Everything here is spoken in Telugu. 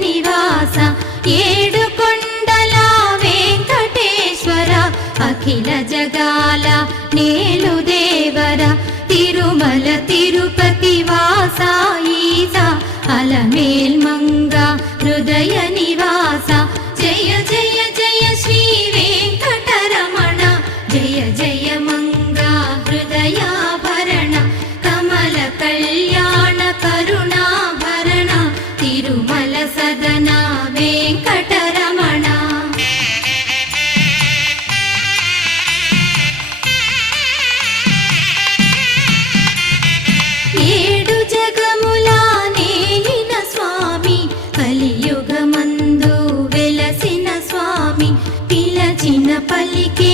నివాస ఏడు కొండల వెంకటేశ్వర అఖిల జగాల నేలు దేవర తిరుమల తిరుపతి వాస ఈస అలమేల్ మంగ హృదయ నివాస జయ జయ జయ శ్రీ వెంకటరమణ జయ జయ మంగ హృదయాభరణ కమల కళ్యాణ కరుణాభరణ తిరుమల సదన వెంకటరమణ. ఏడు జగముల నేలిన స్వామి కలియుగమందు వెలసిన స్వామి పిలచిన పలికే